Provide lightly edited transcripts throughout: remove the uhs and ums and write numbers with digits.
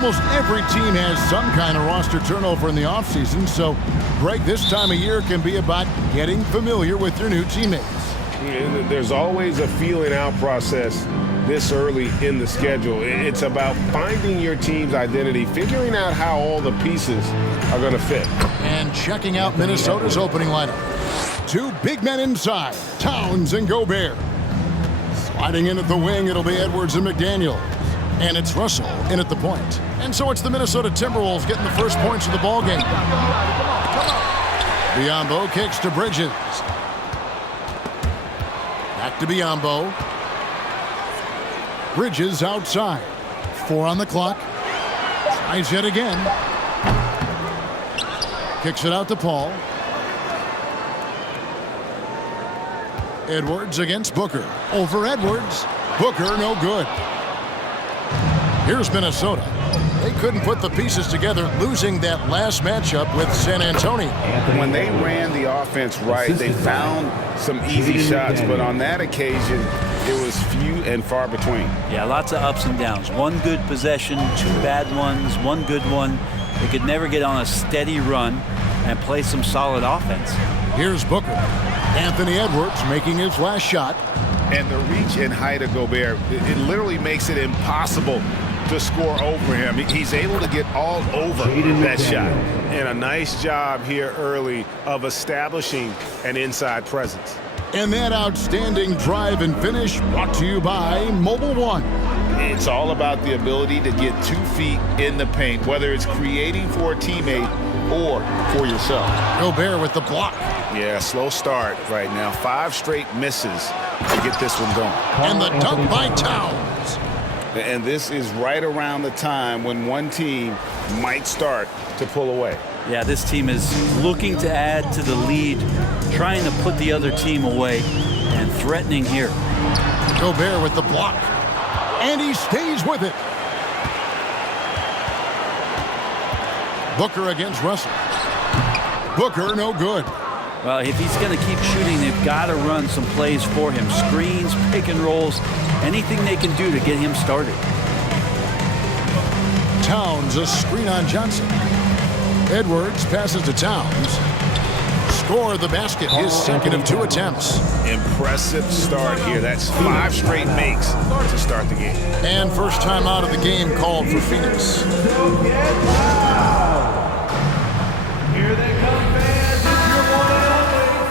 Almost every team has some kind of roster turnover in the offseason, so break this time of year can be about getting familiar with your new teammates. There's always a feeling out process this early in the schedule. It's about finding your team's identity, figuring out how all the pieces are going to fit. And checking out Minnesota's opening lineup. Two big men inside, Towns and Gobert. Sliding in at the wing, it'll be Edwards and McDaniels. And it's Russell in at the point. And so it's the Minnesota Timberwolves getting the first points of the ballgame. Biyombo kicks to Bridges. Back to Biyombo. Bridges outside. 4 on the clock. Tries yet again. Kicks it out to Paul. Edwards against Booker. Over Edwards. Booker no good. Here's Minnesota. They couldn't put the pieces together, losing that last matchup with San Antonio. When they ran the offense right, they found some easy shots, but on that occasion, it was few and far between. Yeah, lots of ups and downs. One good possession, 2 bad ones, 1 good one. They could never get on a steady run and play some solid offense. Here's Booker. Anthony Edwards making his last shot. And the reach and height of Gobert, it literally makes it impossible to score over him. He's able to get all over that shot. And a nice job here early of establishing an inside presence. And that outstanding drive and finish brought to you by Mobile One. It's all about the ability to get 2 feet in the paint, whether it's creating for a teammate or for yourself. Gobert with the block. Yeah, slow start right now. 5 straight misses to get this one going. And the dunk by Towns. And this is right around the time when one team might start to pull away. Yeah, this team is looking to add to the lead, trying to put the other team away, and threatening here. Gobert with the block. And he stays with it. Booker against Russell. Booker no good. Well, if he's going to keep shooting, they've got to run some plays for him. Screens, pick and rolls, anything they can do to get him started. Towns, a screen on Johnson. Edwards passes to Towns. Score the basket, his second of 2 attempts. Impressive start here. That's 5 straight makes to start the game. And first time out of the game called for Phoenix.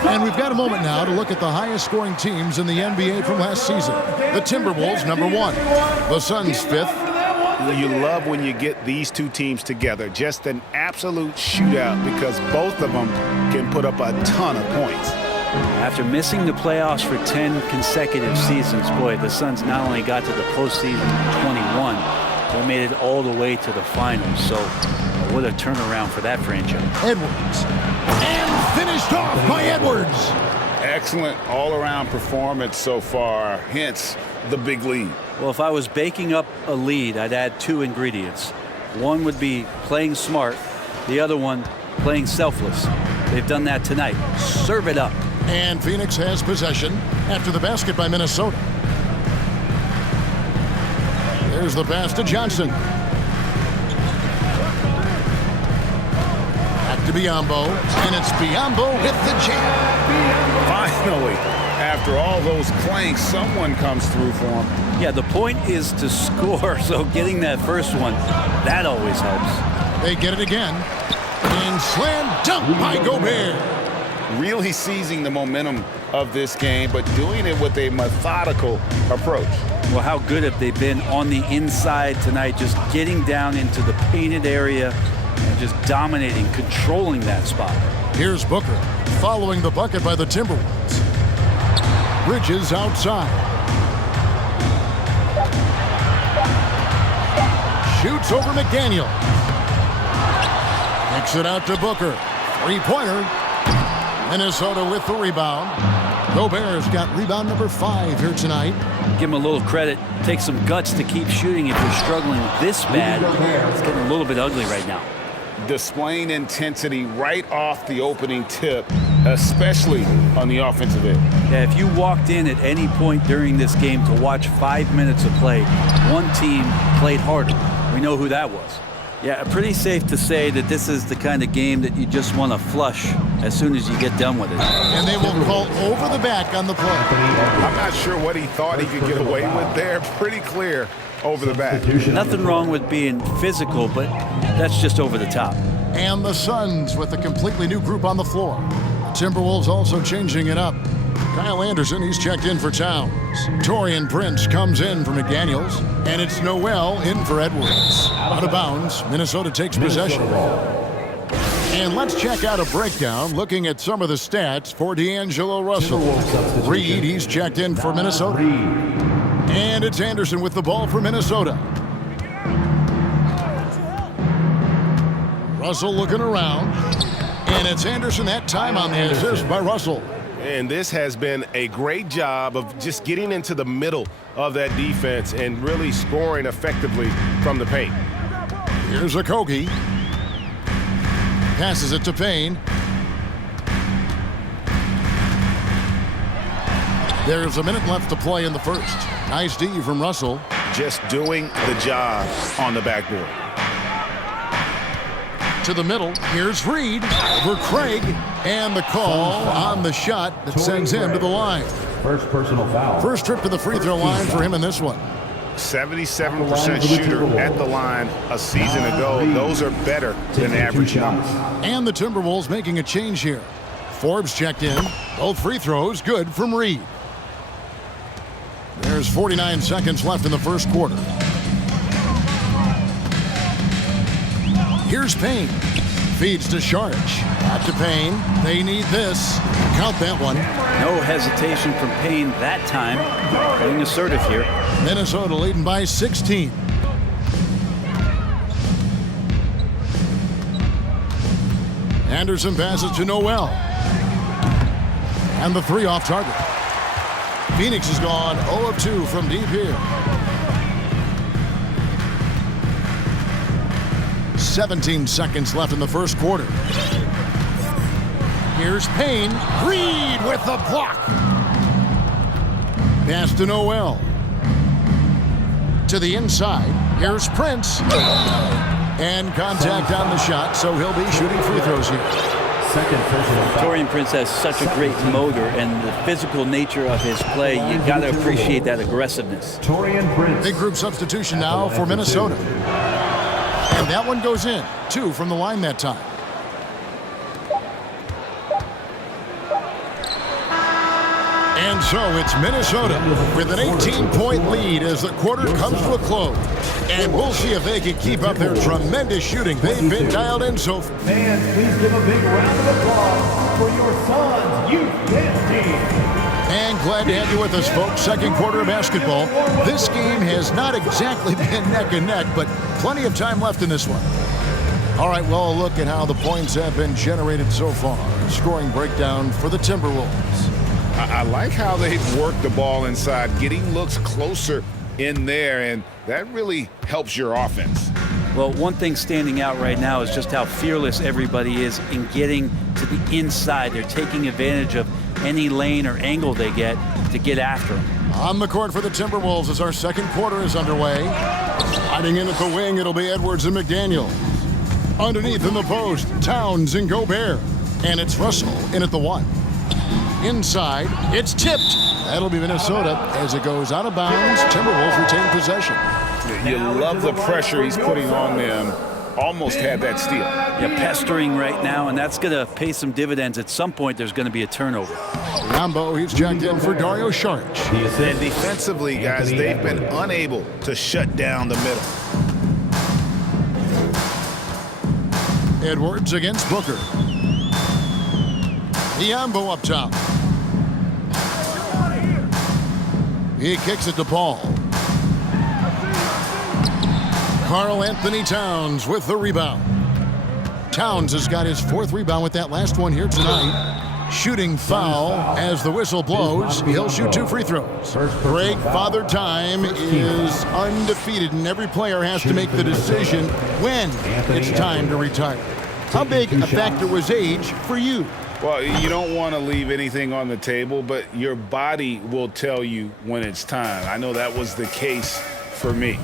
And we've got a moment now to look at the highest scoring teams in the NBA from last season. The Timberwolves, number 1. The Suns, 5th. You love when you get these 2 teams together. Just an absolute shootout because both of them can put up a ton of points. After missing the playoffs for 10 consecutive seasons, boy, the Suns not only got to the postseason in 21, they made it all the way to the finals. So what a turnaround for that franchise. Edwards. And finished off by Edwards. Excellent all-around performance so far, hence the big lead. Well, if I was baking up a lead, I'd add 2 ingredients. One would be playing smart. The other one, playing selfless. They've done that tonight. Serve it up. And Phoenix has possession after the basket by Minnesota. There's the pass to Johnson. Back to Biyombo. And it's Biyombo with the jam. Finally, after all those clanks, someone comes through for him. Yeah, the point is to score, so getting that first one, that always helps. They get it again. And slam dunk by Gobert. Really seizing the momentum of this game, but doing it with a methodical approach. Well, how good have they been on the inside tonight, just getting down into the painted area and just dominating, controlling that spot. Here's Booker, following the bucket by the Timberwolves. Bridges outside. Shoots over McDaniels. Kicks it out to Booker. 3-pointer. Minnesota with the rebound. Gobert's got rebound number 5 here tonight. Give him a little credit. Take some guts to keep shooting if you're struggling this bad. It's getting a little bit ugly right now. Displaying intensity right off the opening tip, especially on the offensive end. Yeah, if you walked in at any point during this game to watch 5 minutes of play, one team played harder. We know who that was. Yeah, pretty safe to say that this is the kind of game that you just want to flush as soon as you get done with it. And they will call over the back on the play. I'm not sure what he thought he could get away with there. Pretty clear over the back. Nothing wrong with being physical, but that's just over the top. And the Suns with a completely new group on the floor. The Timberwolves also changing it up. Kyle Anderson, he's checked in for Towns. Taurean Prince comes in for McDaniels. And it's Noel in for Edwards. Out of bounds, Minnesota takes possession. And let's check out a breakdown looking at some of the stats for D'Angelo Russell. Reed, he's checked in for Minnesota. And it's Anderson with the ball for Minnesota. Russell looking around. And it's Anderson that time on the assist by Russell. And this has been a great job of just getting into the middle of that defense and really scoring effectively from the paint. Here's Okogie. Passes it to Payne. There's a minute left to play in the first. Nice D from Russell. Just doing the job on the backboard. To the middle, here's Reed over Craig, and the call on the shot that sends him to the line. First personal foul. First trip to the free throw line for him in this one. 77% shooter at the line a season ago. Those are better than average numbers. And the Timberwolves making a change here. Forbes checked in. Both free throws good from Reed. There's 49 seconds left in the first quarter. Here's Payne. Feeds to Sharch. Back to Payne. They need this. Count that one. No hesitation from Payne that time. Being assertive here. Minnesota leading by 16. Anderson passes to Noel. And the three off target. Phoenix has gone 0 of 2 from deep here. 17 seconds left in the first quarter. Here's Payne. Reed with the block. Pass to Noel. To the inside. Here's Prince. And contact on the shot, so he'll be shooting free throws here. Taurean Prince has such a great motor and the physical nature of his play. You got to appreciate that aggressiveness. Taurean Prince. Big group substitution now for Minnesota. And that one goes in. 2 from the line that time. And so it's Minnesota with an 18-point lead as the quarter comes to a close. And we'll see if they can keep up their tremendous shooting. They've been dialed in so far. Fans, please give a big round of applause for your Suns youth dance team. And glad to have you with us, folks. Second quarter of basketball. This game has not exactly been neck and neck, but plenty of time left in this one. All right, well, a look at how the points have been generated so far. Scoring breakdown for the Timberwolves. I like how they've worked the ball inside, getting looks closer in there, and that really helps your offense. Well, one thing standing out right now is just how fearless everybody is in getting to the inside. They're taking advantage of any lane or angle they get to get after them. On the court for the Timberwolves as our second quarter is underway. Sliding in at the wing, it'll be Edwards and McDaniels. Underneath in the post, Towns and Gobert. And it's Russell in at the 1. Inside, it's tipped. That'll be Minnesota as it goes out of bounds. Timberwolves retain possession. You love the pressure he's putting on them. Almost had that steal. Yeah, pestering right now, and that's going to pay some dividends. At some point, there's going to be a turnover. Rambo, he's checked in for Dario Saric. And defensively, guys, they've been unable to shut down the middle. Edwards against Booker. Diambo up top. He kicks it to Paul. Karl Anthony-Towns with the rebound. Towns has got his 4th rebound with that last one here tonight. Shooting foul as the whistle blows. He'll shoot 2 free throws. Greg Father Time is undefeated, and every player has to make the decision when it's time to retire. How big a factor was age for you? Well, you don't want to leave anything on the table, but your body will tell you when it's time. I know that was the case for me.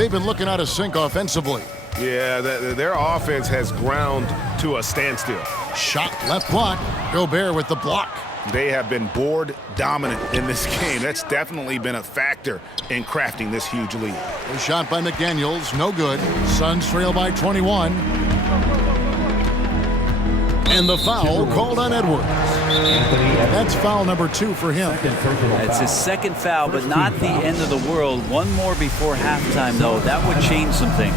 they've been looking out of sync offensively. Yeah, their offense has ground to a standstill. Shot left block. Gobert with the block. They have been board dominant in this game. That's definitely been a factor in crafting this huge lead. A shot by McDaniels, no good. Suns trail by 21. And the foul called on Edwards. That's foul number 2 for him. It's his second foul, but not the end of the world. One more before halftime, though. That would change some things.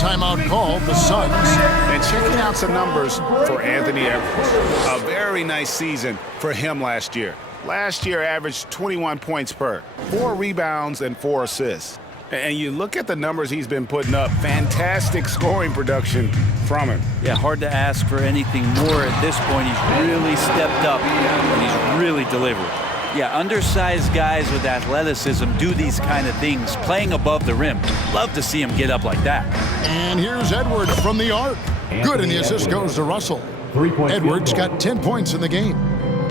Timeout called the Suns. And checking out some numbers for Anthony Edwards. A very nice season for him last year. Last year averaged 21 points per, 4 rebounds and 4 assists. And you look at the numbers he's been putting up, fantastic scoring production from him. Yeah, hard to ask for anything more at this point. He's really stepped up, and he's really delivered. Yeah, undersized guys with athleticism do these kind of things, playing above the rim. Love to see him get up like that. And here's Edwards from the arc. Good, and the assist goes to Russell. Edwards got 10 points in the game.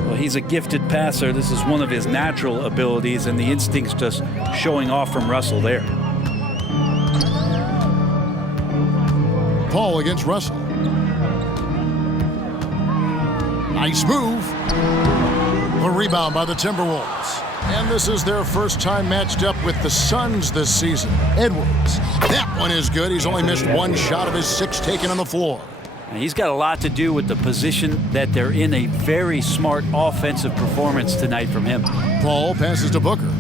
Well, he's a gifted passer. This is one of his natural abilities, and the instincts just showing off from Russell there. Paul against Russell. Nice move. A rebound by the Timberwolves. And this is their first time matched up with the Suns this season. Edwards. That one is good. He's only missed 1 shot of his 6 taken on the floor. And he's got a lot to do with the position that they're in. A very smart offensive performance tonight from him. Paul passes to Booker.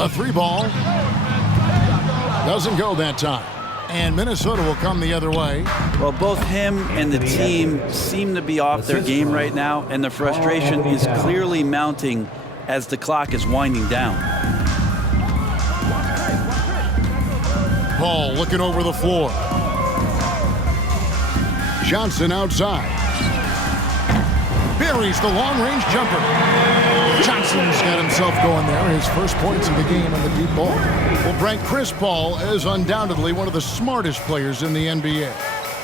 A 3 ball. Doesn't go that time. And Minnesota will come the other way. Well, both him and the team seem to be off their game right now, and the frustration is clearly mounting as the clock is winding down. Paul looking over the floor. Johnson outside. Buries the long-range jumper. Johnson's got himself going there. His first points in the game on the deep ball. Well, Brent, Chris Paul is undoubtedly one of the smartest players in the NBA.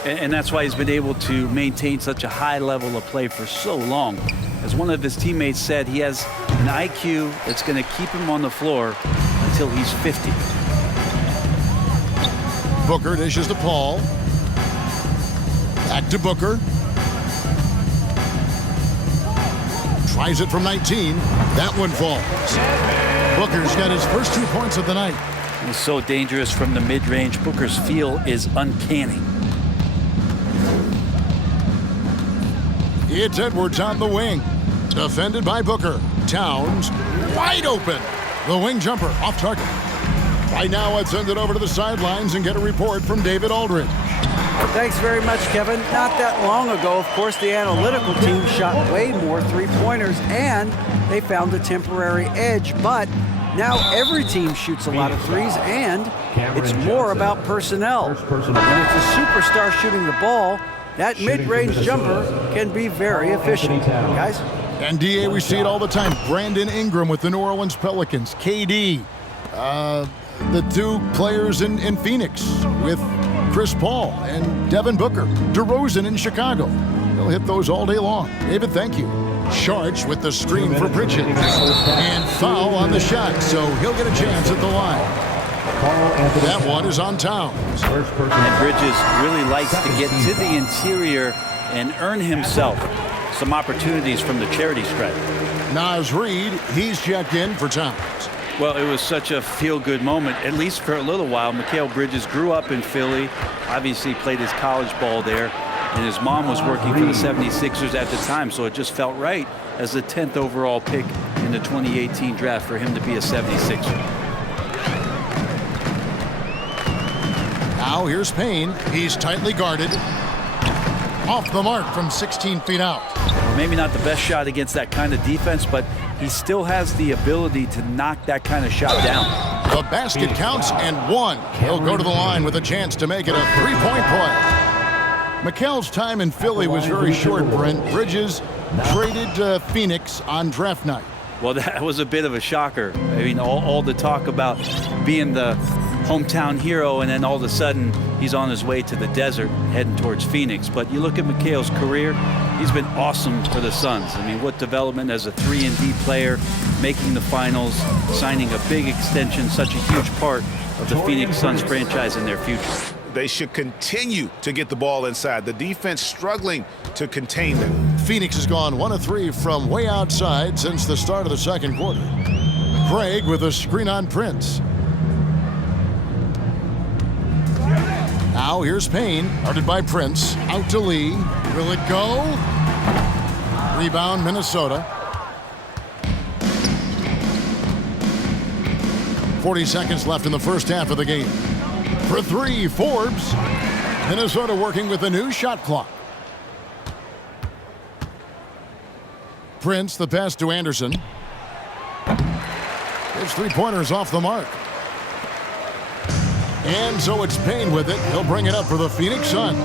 And that's why he's been able to maintain such a high level of play for so long. As one of his teammates said, he has an IQ that's going to keep him on the floor until he's 50. Booker dishes to Paul. Back to Booker. Tries it from 19. That one falls. Booker's got his first 2 points of the night. He's so dangerous from the mid-range. Booker's feel is uncanny. It's Edwards on the wing. Defended by Booker. Towns wide open. The wing jumper off target. Right now, let's send it over to the sidelines and get a report from David Aldridge. Thanks very much, Kevin. Not that long ago, of course, the analytical team shot way more three-pointers, and they found a temporary edge. But now every team shoots a lot of threes, and it's more about personnel. When it's a superstar shooting the ball, that mid-range jumper can be very efficient. Guys? And DA, we see it all the time. Brandon Ingram with the New Orleans Pelicans. KD. The 2 players in Phoenix with Chris Paul and Devin Booker. DeRozan in Chicago. They'll hit those all day long. David, thank you. Charged with the screen for Bridges. And foul on the shot, so he'll get a chance at the line. That one is on Towns. And Bridges really likes to get to the interior and earn himself some opportunities from the charity stripe. Naz Reid, he's checked in for Towns. Well, it was such a feel-good moment, at least for a little while. Mikal Bridges grew up in Philly, obviously played his college ball there, and his mom was working for the 76ers at the time, so it just felt right as the 10th overall pick in the 2018 draft for him to be a 76er. Now here's Payne. He's tightly guarded. Off the mark from 16 feet out. Maybe not the best shot against that kind of defense, but he still has the ability to knock that kind of shot down. The basket counts and 1. He'll go to the line with a chance to make it a 3-point play. Mikal's time in Philly was very short, Brent. Bridges traded to Phoenix on draft night. Well, that was a bit of a shocker. I mean, all the talk about being the hometown hero, and then all of a sudden he's on his way to the desert heading towards Phoenix. But you look at Mikhail's career, he's been awesome for the Suns. I mean, what development as a 3-and-D player, making the finals, signing a big extension, such a huge part of the Phoenix Suns franchise and their future. They should continue to get the ball inside. The defense struggling to contain them. Phoenix has gone 1 of 3 from way outside since the start of the second quarter. Craig with a screen on Prince. Now here's Payne, guarded by Prince. Out to Lee. Will it go? Rebound, Minnesota. 40 seconds left in the first half of the game. For 3, Forbes. Minnesota working with a new shot clock. Prince, the pass to Anderson. His 3-pointers off the mark. And so it's Payne with it. He'll bring it up for the Phoenix Suns.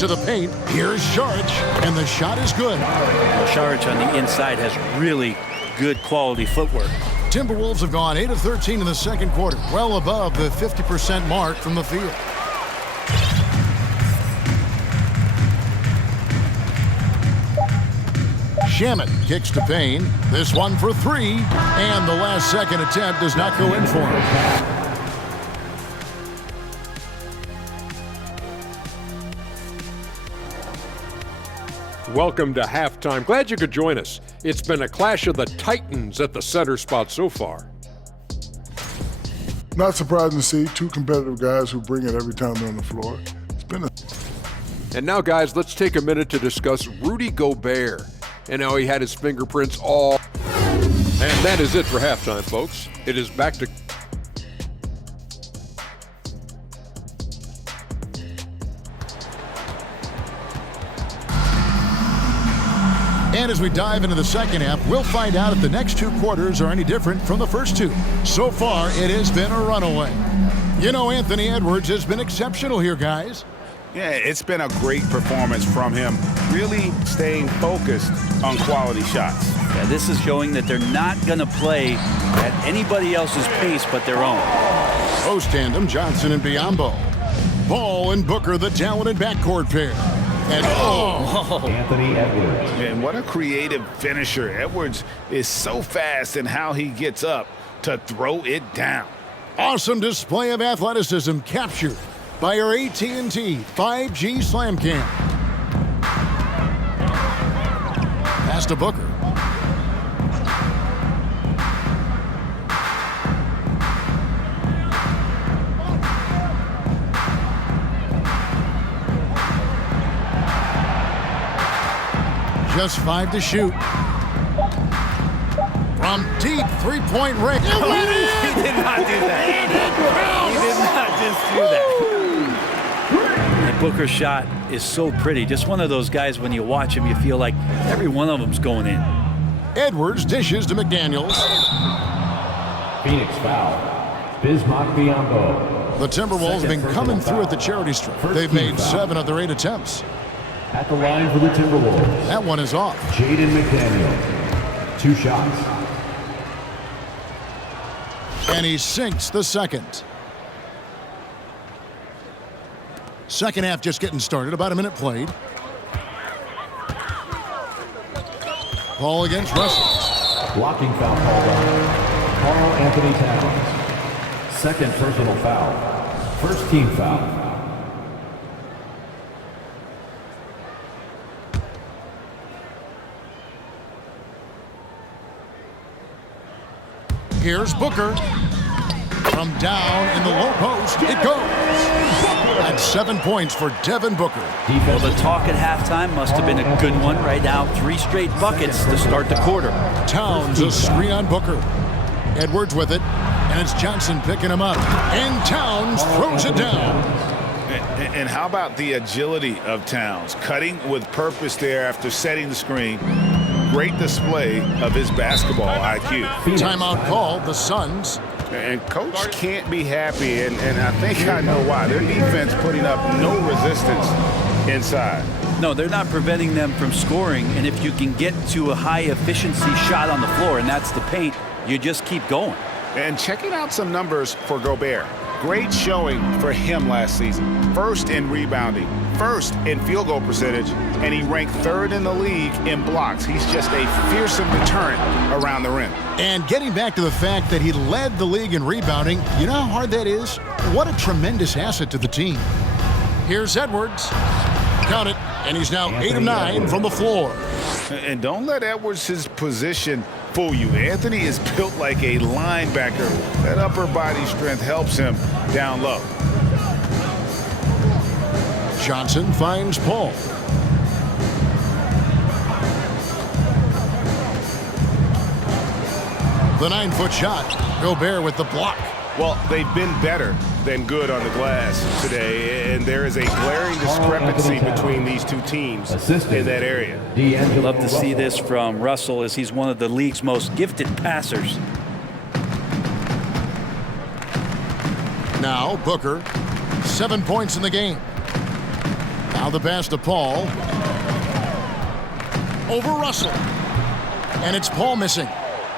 To the paint. Here's Saric, and the shot is good. Well, Saric on the inside has really good quality footwork. Timberwolves have gone 8 of 13 in the second quarter, well above the 50% mark from the field. Shamet kicks to Payne. This one for 3, and the last second attempt does not go in for him. Welcome to halftime. Glad you could join us. It's been a clash of the Titans at the center spot so far. Not surprising to see 2 competitive guys who bring it every time they're on the floor. It's been a... And now, guys, let's take a minute to discuss Rudy Gobert and how he had his fingerprints all. And that is it for halftime, folks. It is back to... And as we dive into the second half, we'll find out if the next 2 quarters are any different from the first 2. So far, it has been a runaway. You know, Anthony Edwards has been exceptional here, guys. Yeah, it's been a great performance from him, really staying focused on quality shots. Yeah, this is showing that they're not going to play at anybody else's pace but their own. Post tandem, Johnson and Biyombo. Ball and Booker, the talented backcourt pair. And Anthony Edwards. And what a creative finisher. Edwards is so fast in how he gets up to throw it down. Awesome display of athleticism captured by our AT&T 5G Slam Cam. Pass to Booker. Just 5 to shoot. From deep 3-point range. He did not do that. He did not just do that. And Booker's shot is so pretty. Just one of those guys, when you watch him, you feel like every one of them's going in. Edwards dishes to McDaniels. Phoenix foul. Bismack Biyombo. The Timberwolves have been coming through at the charity stripe. They've made 7 of their 8 attempts. At the line for the Timberwolves. That one is off. Jaden McDaniel. 2 shots. And he sinks the second. Second half just getting started. About a minute played. Ball against Russell. Blocking foul called on Karl Anthony-Towns. Second personal foul. First team foul. Here's Booker. From down in the low post, it goes. And 7 points for Devin Booker. Well, the talk at halftime must have been a good one. Right now, 3 straight buckets to start the quarter. Towns a screen on Booker. Edwards with it, and it's Johnson picking him up. And Towns throws it down. And how about the agility of Towns? Cutting with purpose there after setting the screen. Great display of his basketball IQ. Timeout called, the Suns. And coach can't be happy, and I think I know why. Their defense putting up no resistance inside. No, they're not preventing them from scoring, and if you can get to a high efficiency shot on the floor, and that's the paint, you just keep going. And checking out some numbers for Gobert. Great showing for him last season. First in rebounding, first in field goal percentage, and he ranked third in the league in blocks. He's just a fearsome deterrent around the rim. And getting back to the fact that he led the league in rebounding, you know how hard that is? What a tremendous asset to the team. Here's Edwards. Count it, and he's now 8 of 9 from the floor. And don't let Edwards' position fool you. Anthony is built like a linebacker. That upper body strength helps him down low. Johnson finds Paul. The 9-foot shot. Gobert with the block. Well, they've been better than good on the glass today, and there is a glaring discrepancy between these two teams in that area. Love to see this from Russell, as he's one of the league's most gifted passers. Now Booker, 7 points in the game. Now the pass to Paul. Over Russell. And it's Paul missing.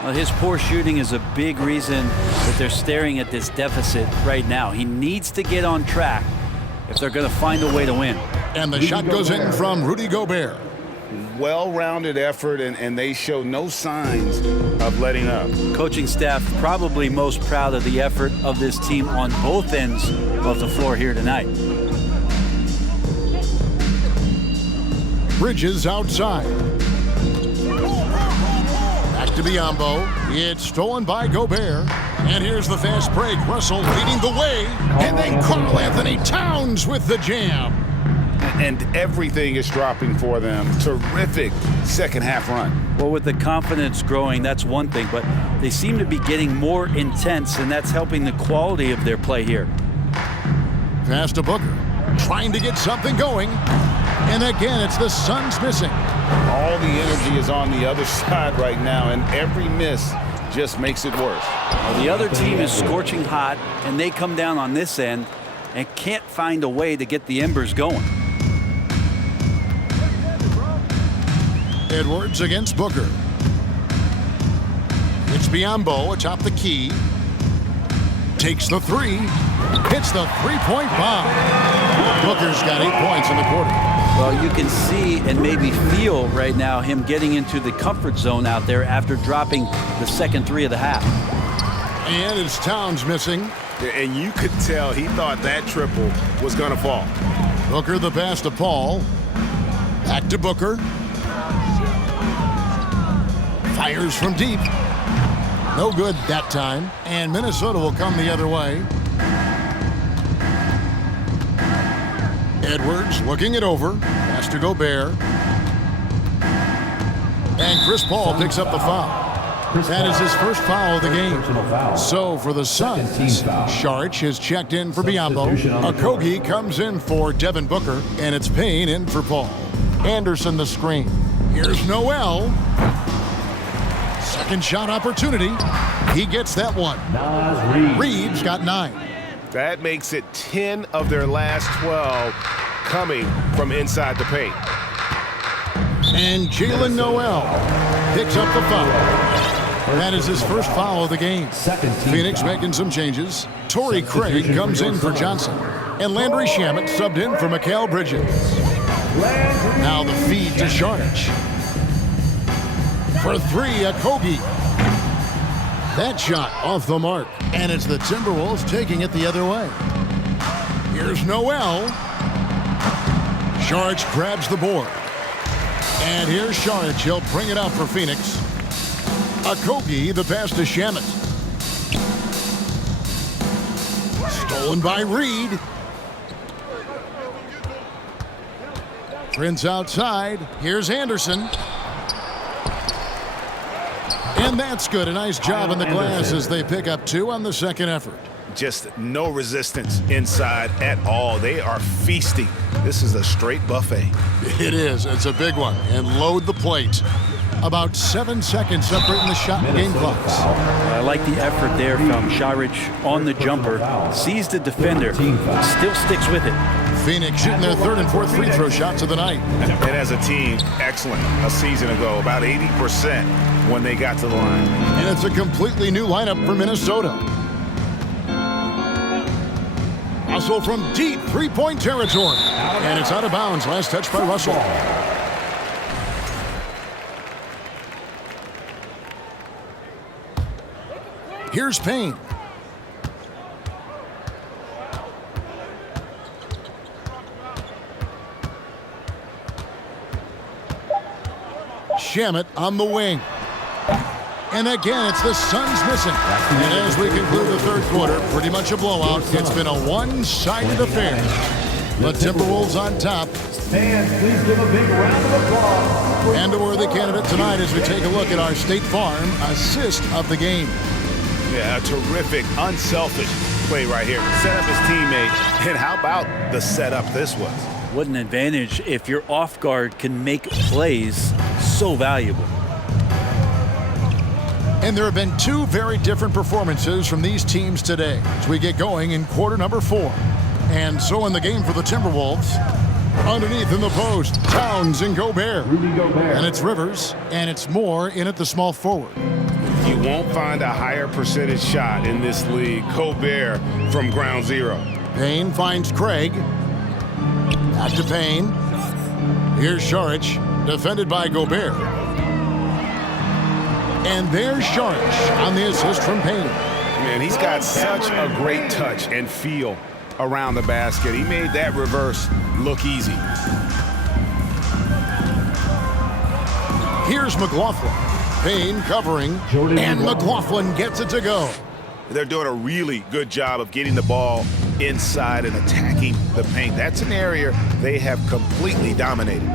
Well, his poor shooting is a big reason that they're staring at this deficit right now. He needs to get on track if they're going to find a way to win. And the shot goes in from Rudy Gobert. Well-rounded effort, and they show no signs of letting up. Coaching staff probably most proud of the effort of this team on both ends of the floor here tonight. Bridges outside. Back to Biyombo. It's stolen by Gobert. And here's the fast break. Russell leading the way. And then Karl Anthony-Towns with the jam. And everything is dropping for them. Terrific second half run. Well, with the confidence growing, that's one thing, but they seem to be getting more intense, and that's helping the quality of their play here. Pass to Booker. Trying to get something going. And again, it's the Suns missing. All the energy is on the other side right now, and every miss just makes it worse. Well, the other team is scorching hot, and they come down on this end and can't find a way to get the embers going. Edwards against Booker. It's Biyombo atop the key. Takes the three. Hits the three-point bomb. Booker's got 8 points in the quarter. Well, you can see and maybe feel right now him getting into the comfort zone out there after dropping the second three of the half. And it's Towns missing. And you could tell he thought that triple was going to fall. Booker the pass to Paul. Back to Booker. Fires from deep. No good that time. And Minnesota will come the other way. Edwards looking it over. Pass to Gobert. And Chris Paul picks up the foul. That is his first foul of the game. So for the Suns, Saric has checked in for Biyombo. Okogie comes in for Devin Booker. And it's Payne in for Paul. Anderson the screen. Here's Noel. Second shot opportunity. He gets that one. Reed's got 9. That makes it 10 of their last 12 coming from inside the paint. And Jalen Noel picks up the foul. That is his first foul of the game. Phoenix making some changes. Torrey Craig comes in for Johnson. And Landry Shamet subbed in for Mikal Bridges. Now the feed to Saric. For three, Okogie. That shot off the mark. And it's the Timberwolves taking it the other way. Here's Noel. Saric grabs the board. And here's Saric. He'll bring it out for Phoenix. Okogie, the pass to Shamet. Stolen by Reed. Prince outside. Here's Anderson. And that's good. A nice job in the glass as they pick up 2 on the second effort. Just no resistance inside at all. They are feasting. This is a straight buffet. It is. It's a big one. And load the plate. About 7 seconds separating the shot and game clocks. I like the effort there from Saric on the jumper. Sees the defender, still sticks with it. Phoenix shooting their third and fourth free throw shots of the night. And as a team, excellent. A season ago, about 80% when they got to the line. And it's a completely new lineup for Minnesota. Russell from deep three-point territory. And it's out of bounds. Last touch by Russell. Here's Payne. Shamet on the wing. And again, it's the Suns missing. And as we conclude the third quarter, pretty much a blowout. It's been a one-sided affair. The Timberwolves on top. Fans, please give a big round of applause. And a worthy candidate tonight as we take a look at our State Farm assist of the game. Yeah, a terrific, unselfish play right here. Set up his teammate. And how about the setup this was? What an advantage if your off guard can make plays so valuable. And there have been two very different performances from these teams today as we get going in quarter number 4. And so in the game for the Timberwolves, underneath in the post, Towns and Gobert. Rudy Gobert. And it's Rivers, and it's Moore in at the small forward. You won't find a higher percentage shot in this league. Gobert from ground zero. Payne finds Craig. Back to Payne. Here's Saric, defended by Gobert. And there's Saric on the assist from Payne. Man, he's got such a great touch and feel around the basket. He made that reverse look easy. Here's McLaughlin. Payne covering, and McLaughlin gets it to go. They're doing a really good job of getting the ball inside and attacking the paint. That's an area they have completely dominated.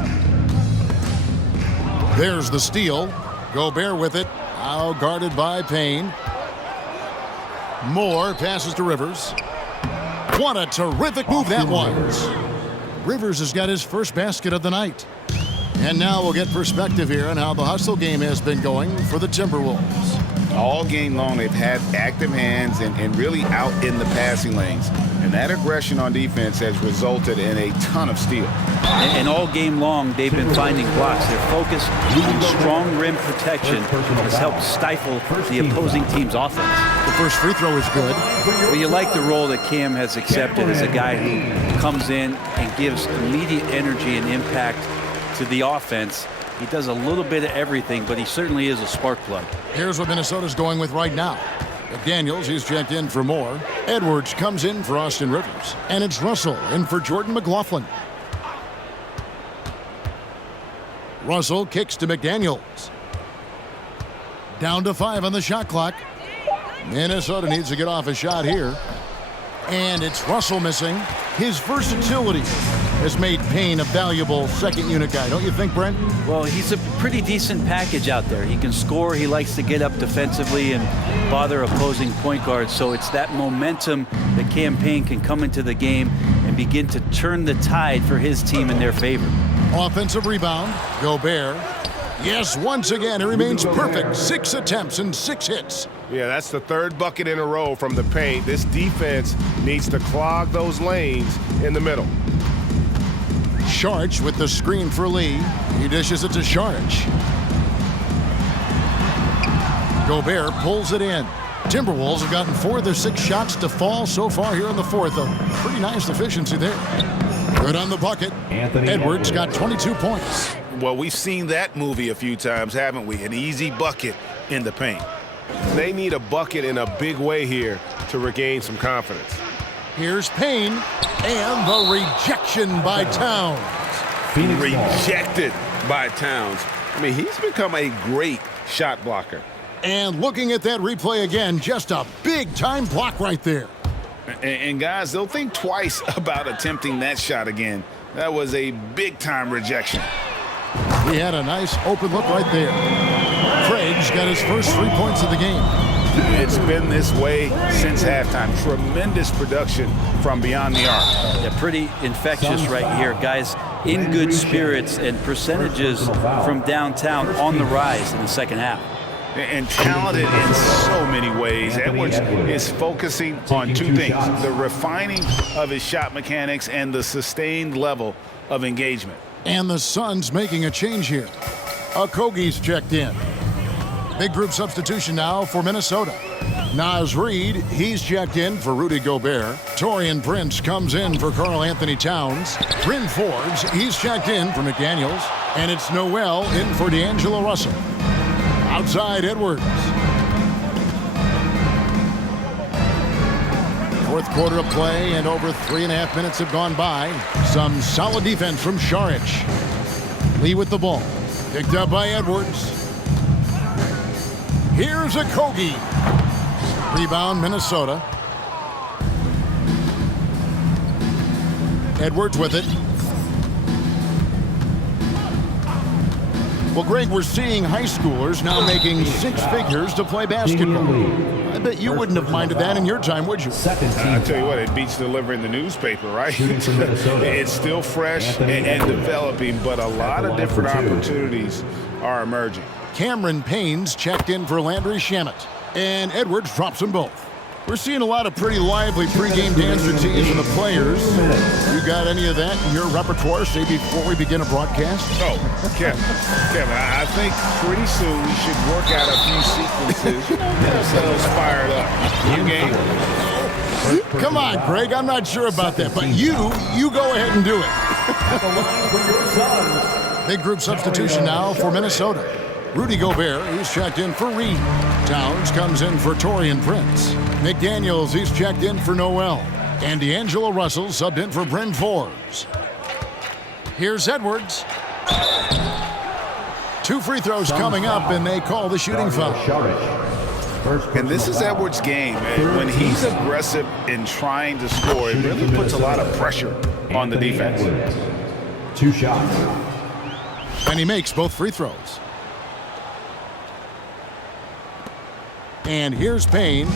There's the steal. Gobert with it. Now guarded by Payne. Moore passes to Rivers. What a terrific move that was. Rivers has got his first basket of the night. And now we'll get perspective here on how the hustle game has been going for the Timberwolves. All game long, they've had active hands and really out in the passing lanes. And that aggression on defense has resulted in a ton of steals. And all game long, they've been finding blocks. Their focus on strong rim protection has helped stifle the opposing team's offense. The first free throw is good. Well, you like the role that Cam has accepted as a guy who comes in and gives immediate energy and impact to the offense. He does a little bit of everything, but he certainly is a spark plug. Here's what Minnesota's going with right now. McDaniels, he's checked in for Moore. Edwards comes in for Austin Rivers. And it's Russell in for Jordan McLaughlin. Russell kicks to McDaniels. Down to 5 on the shot clock. Minnesota needs to get off a shot here. And it's Russell missing. His versatility has made Payne a valuable second unit guy, don't you think, Brent? Well, he's a pretty decent package out there. He can score. He likes to get up defensively and bother opposing point guards. So it's that momentum that Cam Payne can come into the game and begin to turn the tide for his team in their favor. Offensive rebound. Gobert. Yes, once again, it remains perfect. 6 attempts and 6 hits. Yeah, that's the third bucket in a row from the paint. This defense needs to clog those lanes in the middle. Saric with the screen for Lee. He dishes it to Saric. Gobert pulls it in. Timberwolves have gotten 4 of their 6 shots to fall so far here in the fourth. A pretty nice efficiency there. Good on the bucket. Edwards got 22 points. Well, we've seen that movie a few times, haven't we? An easy bucket in the paint. They need a bucket in a big way here to regain some confidence. Here's Payne, and the rejection by Towns. Rejected by Towns. I mean, he's become a great shot blocker. And looking at that replay again, just a big-time block right there. And guys, they'll think twice about attempting that shot again. That was a big-time rejection. He had a nice open look right there. Craig's got his first 3 points of the game. It's been this way since halftime. Tremendous production from beyond the arc. Yeah, pretty infectious right here. Guys in good spirits and percentages from downtown on the rise in the second half. and talented in so many ways. Edwards is focusing on two things: the refining of his shot mechanics and the sustained level of engagement. And the Suns making a change here. Okogie's checked in. Big group substitution now for Minnesota. Naz Reid, he's checked in for Rudy Gobert. Taurean Prince comes in for Karl Anthony-Towns. Bryn Forbes, he's checked in for McDaniels. And it's Noel in for D'Angelo Russell. Outside Edwards. Fourth quarter of play, and over 3.5 minutes have gone by. Some solid defense from Saric. Lee with the ball. Picked up by Edwards. Here's Okogie. Rebound, Minnesota. Edwards with it. Well, Greg, we're seeing high schoolers now making 6 figures to play basketball. I bet you wouldn't have minded that in your time, would you? I tell you what, it beats delivering the newspaper, right? It's still fresh and developing, but a lot of different opportunities are emerging. Cameron Payne's checked in for Landry Shamet. And Edwards drops them both. We're seeing a lot of pretty lively pregame dance routines from the players. You got any of that in your repertoire, say, before we begin a broadcast? Oh, Kevin, I think pretty soon we should work out a few sequences, get ourselves fired up. You game? Come on, Greg, I'm not sure about that, but you go ahead and do it. Big group substitution now for Minnesota. Rudy Gobert, he's checked in for Reid. Towns comes in for Taurean Prince. McDaniels, he's checked in for Noel. And D'Angelo Russell subbed in for Bryn Forbes. Here's Edwards. 2 free throws coming up, and they call the shooting foul. And this is Edwards' game. When he's aggressive in trying to score, it really puts a lot of pressure on the defense. 2 shots. And he makes both free throws. And here's Payne.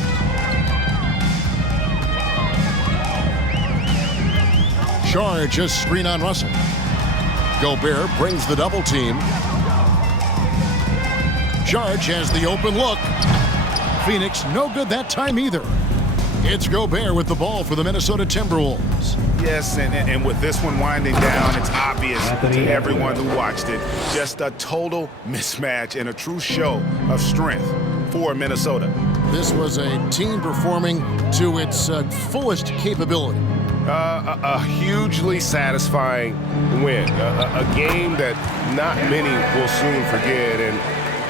Saric just screen on Russell. Gobert brings the double team. Saric has the open look. Phoenix no good that time either. It's Gobert with the ball for the Minnesota Timberwolves. Yes, and with this one winding down, it's obvious to everyone who watched it. Just a total mismatch and a true show of strength for Minnesota. This was a team performing to its fullest capability. A hugely satisfying win. A game that not many will soon forget. And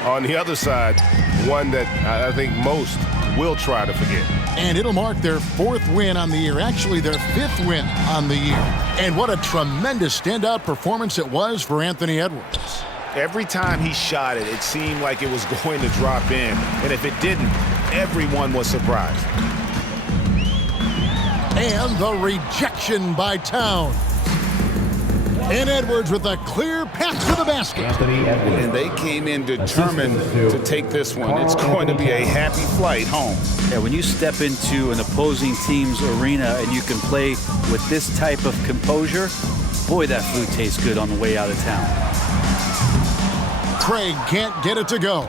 on the other side, one that I think most will try to forget. And it'll mark their 4th win on the year. Actually, their 5th win on the year. And what a tremendous standout performance it was for Anthony Edwards. Every time he shot it, it seemed like it was going to drop in. And if it didn't, everyone was surprised. And the rejection by Towns. And Edwards with a clear path to the basket. And they came in determined to take this one. It's going to be a happy flight home. Yeah, when you step into an opposing team's arena and you can play with this type of composure, boy, that food tastes good on the way out of town. Craig can't get it to go.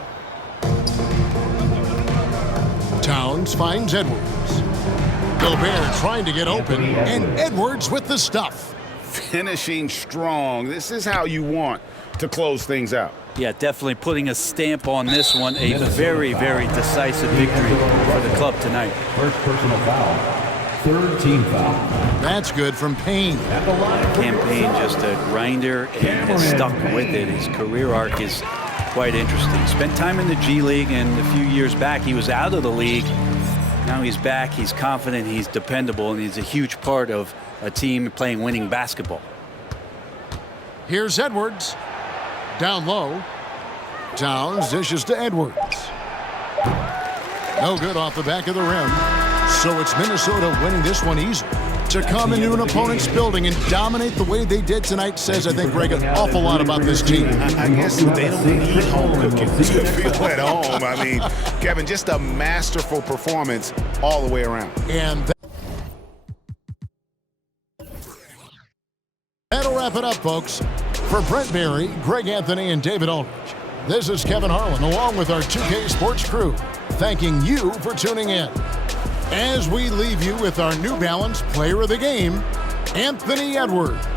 Towns finds Edwards. Gobert trying to get open, and Edwards with the stuff. Finishing strong. This is how you want to close things out. Yeah, definitely putting a stamp on this one. A very, very decisive victory for the club tonight. First personal foul. 3rd team foul. That's good from Payne. Campaign just a grinder and has stuck with it. His career arc is quite interesting. Spent time in the G League, and a few years back he was out of the league. Now he's back, he's confident, he's dependable, and he's a huge part of a team playing winning basketball. Here's Edwards. Down low. Towns dishes to Edwards. No good off the back of the rim. So it's Minnesota winning this one easily. To come into an opponent's building and dominate the way they did tonight says, I think, Greg, an awful lot about this team. I guess they don't need home cooking to feel at home. I mean, Kevin, just a masterful performance all the way around. And that'll wrap it up, folks. For Brent Berry, Greg Anthony, and David Aldridge, This is Kevin Harlan along with our 2K Sports crew, thanking you for tuning in. As we leave you with our New Balance Player of the Game, Anthony Edwards.